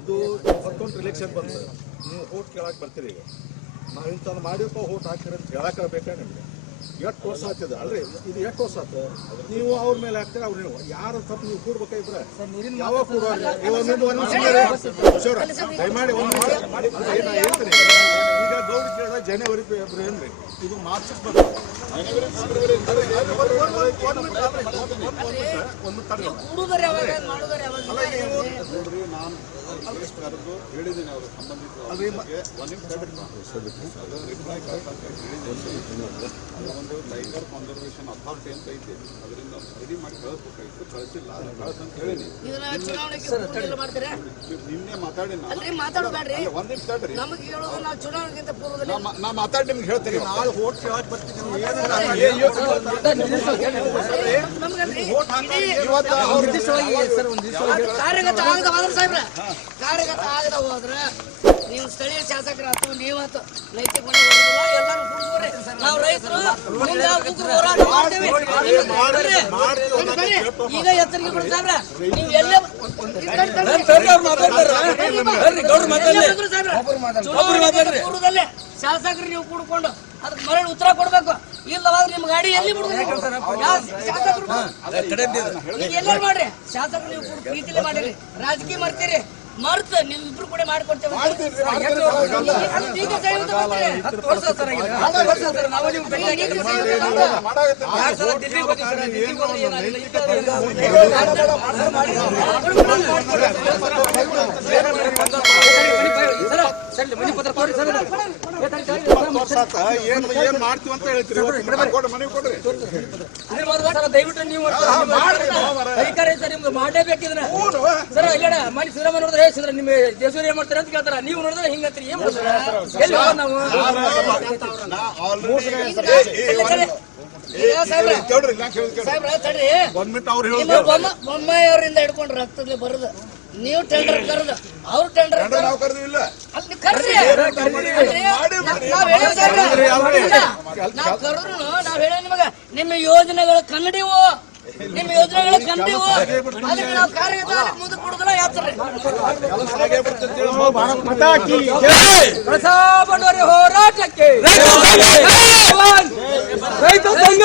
ಇದು ಮತ್ತೊಂದು ರಿಲೆಕ್ಷನ್ ಬಂತು ನೀವು ಓಟ್ ಕೇಳಕ್ಕೆ ಬರ್ತೀರಿ ಈಗ ನಾವು ಇಂಥದ್ದು ಮಾಡಿರ್ಪ ಓಟ್ ಹಾಕ್ತೀರಿ ಅಂತ ಹೇಳಕ್ಕೆ ಬೇಕಾ ನಿಮಗೆ ಎಷ್ಟು ವರ್ಷ ಆಗ್ತದೆ ಅಲ್ರಿ ಇದು ಎಷ್ಟು ವರ್ಷ ಆತ ನೀವು ಅವ್ರ ಮೇಲೆ ಹಾಕ್ತೀರಿ ಅವ್ರು ನೀವು ಯಾರು ತಪ್ಪು ನೀವು ಕೂಡ್ಬೇಕಾಗಿದ್ರೆ ಯಾವಾಗ ಕೂಡ ಒಂದು ಒಂದು ನಿಮಿಷ ಇರಿ. ಶಿವರ, ದಯಮಾಡಿ ಒಂದು ಹೇಳ್ತೀನಿ ಈಗ ಗೌರಿ ಕೇಳಿದ ಜನವರಿ ಫೆಬ್ರವರಿ ಏನ್ರಿ ಇದು ಮಾರ್ಚ್ ಬಂತು ನಾನು ಹೇಳಿದ್ದೀನಿ ಅವರು ಸಂಬಂಧಿತ ಒಂದು ಅಥಾರಿಟಿ ಅಂತ ಐತಿ ಅದರಿಂದ ರೆಡಿ ಮಾಡಿ ಕಳಿಸ್ಬೇಕಾಗಿತ್ತು ಕಳಿಸಿಲ್ಲ ಕಳ್ಸಂತ ಹೇಳಿನಿ ನಿನ್ನೆ ಮಾತಾಡಿ ಅಲ್ರಿ ಮಾತಾಡಬೇಡ್ರಿ. ಅಲ್ಲ, ಒಂದ್ ನಿಮಿಷ ತಡ್ರಿ ನಮಗೆ ಹೇಳೋದು ನಾವು ಚುನಾವಣೆಗಿಂತ ಪೂರ್ವದಲ್ಲಿ ನಾ- ಮಾತಾಡಿ ನಿಮ್ಗೆ ಹೇಳ್ತೀನಿ. ನಾಳೆ ಓಟ್ ಕೇಳಕ್ ಬರ್ತಿದ್ದೀನಿ ಕಾರ್ಯಗತ ಆಗದ ಹೋದ್ರ ಸಾಹೇಬ್ರ. ಕಾರ್ಯಗತ ಆಗದ ಹೋದ್ರ ನೀವು ಸ್ಥಳೀಯ ಶಾಸಕರಾತು ನೀವಾತು ನೈತಿಕ ಎಲ್ಲರೂ ನಾವು ರೈತರು ಮುಂದೆ ಹೋರಾಟ ಮಾಡ್ತೇವೆ. ಈಗ ಬಿಡು ಸಾಹೇಬ್ರ. ನೀವು ಎಲ್ಲೇ ಶಾಸಕರು ನೀವು ಕೂಡ್ಕೊಂಡು ಅದಕ್ಕೆ ಮರಳಿ ಉತ್ತರ ಕೊಡ್ಬೇಕು. ಇಲ್ಲವಾದ್ರೆ ನಿಮ್ ಗಾಡಿ ಎಲ್ಲಿ ಶಾಸಕರು ಎಲ್ಲರೂ ಮಾಡ್ರಿ. ಶಾಸಕರು ನೀವು ಪ್ರೀತಿಲೇ ಮಾಡಿರಿ. ರಾಜಕೀಯ ಮಾಡ್ತೀರಿ. ಮರ್ತ ನೀವು ಇಬ್ರು ಕೂಡ ಮಾಡ್ಕೊಡ್ತೇವೆ ಅದು ಏನ್ ಏನ್ ಮಾಡ್ತೀವಿ ಅಂತ ಹೇಳ್ತೀರಿ? ಕೊಡ್ರಿ ಮನೆಗೆ ಕೊಡ್ರಿ. ದಯವಿಟ್ಟು ನೀವು ಸರ್ ಸರ್ ಇಲ್ಲ ಮನೆ ನೋಡಿದ್ರೆ ನಿಮ್ಮ ಏನ್ ಮಾಡ್ತಾರೆ ಅಂತ ಕೇಳ್ತಾರ. ನೀವು ನೋಡಿದ್ರೆ ಏನ್ ಮಾಡ್ತಾರೆ? ಎಲ್ಲಿ ನಾವು? ನಾ ಆಲ್ರೆಡಿ ಸರಿ, ಸರಿ. ಈಗ ಸಾಹೇಬ್ರ. ಕೇಳ್ರಿ ನಾ ಕೇಳಿದ್ ಕೇಳ್ರಿ. ಸಾಹೇಬ್ರ ತಡ್ರಿ. ಒಂದ್ ಮಿನಿಟ್ ಅವ್ರು ನಿಮ್ಮ ಹೇಳಿದ್ರು ಬೊಮ್ಮ ಬೊಮ್ಮಾಯಿಯವರಿಂದ ರಕ್ತದಲ್ಲಿ ಬರುದು. ನೀವು ಟೆಂಡರ್ ಕರೆದು ಅವ್ರು ಟೆಂಡರ್ ನಾವು ಕರೆದಿಲ್ಲ ಅಲ್ಲಿ ಕರ್ರಿ ನಾವ್. ನಾವ್ ನಾವ್ ಹೇಳ ನಿಮಗ ನಿಮ್ಮ ಯೋಜನೆಗಳು ಕನ್ನಡಿವು ನಿಮ್ಮ ಯೋಜನೆಗಳ ಕನ್ನಡಿವು ಅದಕ್ಕೆ ನಾವು ಕಾರ್ಯಗತ ಮುಂದೆ ಕೊಡುದಿಲ್ಲ ಯಾತ್ರೆ ಪ್ರಜಾಬಂಡವರಿ ಹೋರಾಟಕ್ಕೆ. ರೈತ ಸಂಘ.